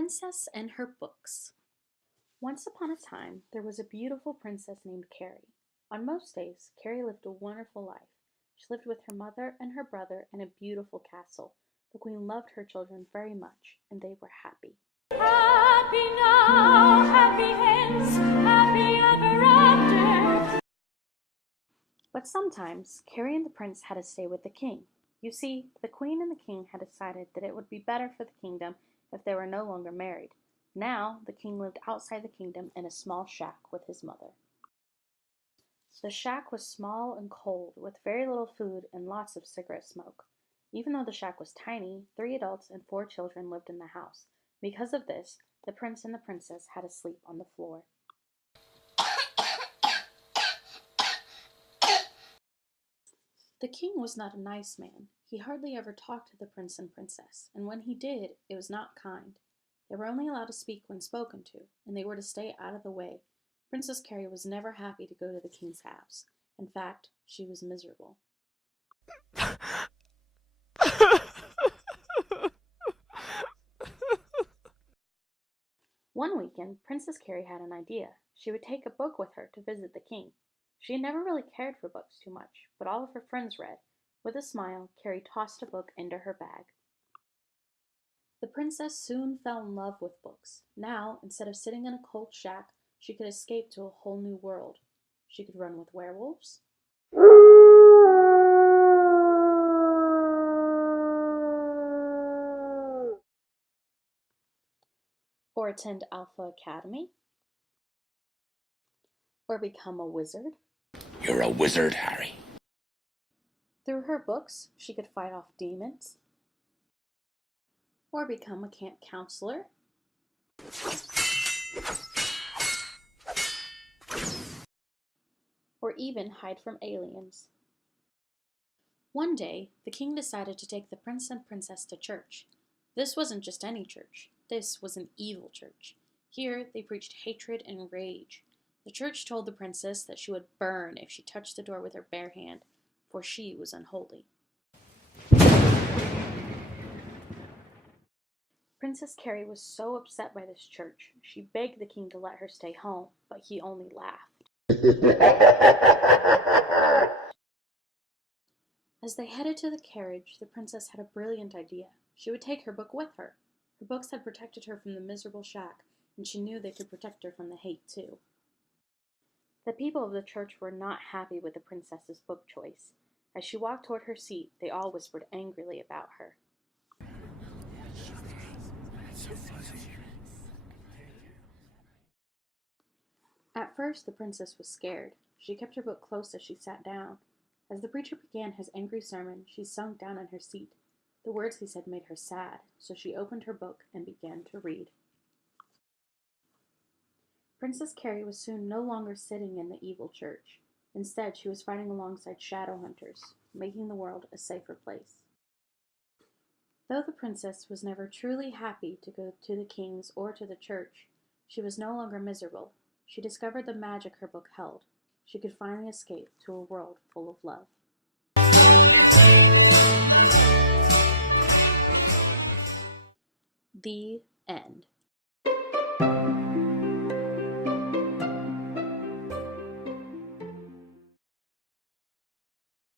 Princess and Her Books. Once upon a time, there was a beautiful princess named Carrie. On most days, Carrie lived a wonderful life. She lived with her mother and her brother in a beautiful castle. The queen loved her children very much, and they were happy. Happy now, happy hence, happy ever after. But sometimes, Carrie and the prince had to stay with the king. You see, the queen and the king had decided that it would be better for the kingdom if they were no longer married. Now, the king lived outside the kingdom in a small shack with his mother. The shack was small and cold, with very little food and lots of cigarette smoke. Even though the shack was tiny, 3 adults and 4 children lived in the house. Because of this, the prince and the princess had to sleep on the floor. The king was not a nice man. He hardly ever talked to the prince and princess, and when he did, it was not kind. They were only allowed to speak when spoken to, and they were to stay out of the way. Princess Carrie was never happy to go to the king's house. In fact, she was miserable. One weekend, Princess Carrie had an idea. She would take a book with her to visit the king. She had never really cared for books too much, but all of her friends read. With a smile, Carrie tossed a book into her bag. The princess soon fell in love with books. Now, instead of sitting in a cold shack, she could escape to a whole new world. She could run with werewolves, or attend Alpha Academy, or become a wizard. You're a wizard, Harry. Through her books, she could fight off demons, or become a camp counselor, or even hide from aliens. One day, the king decided to take the prince and princess to church. This wasn't just any church. This was an evil church. Here, they preached hatred and rage. The church told the princess that she would burn if she touched the door with her bare hand, for she was unholy. Princess Carrie was so upset by this church, she begged the king to let her stay home, but he only laughed. As they headed to the carriage, the princess had a brilliant idea. She would take her book with her. Her books had protected her from the miserable shack, and she knew they could protect her from the hate too. The people of the church were not happy with the princess's book choice. As she walked toward her seat, they all whispered angrily about her. At first, the princess was scared. She kept her book close as she sat down. As the preacher began his angry sermon, she sunk down in her seat. The words he said made her sad, so she opened her book and began to read. Princess Carrie was soon no longer sitting in the evil church. Instead, she was fighting alongside shadow hunters, making the world a safer place. Though the princess was never truly happy to go to the king's or to the church, she was no longer miserable. She discovered the magic her book held. She could finally escape to a world full of love. The end.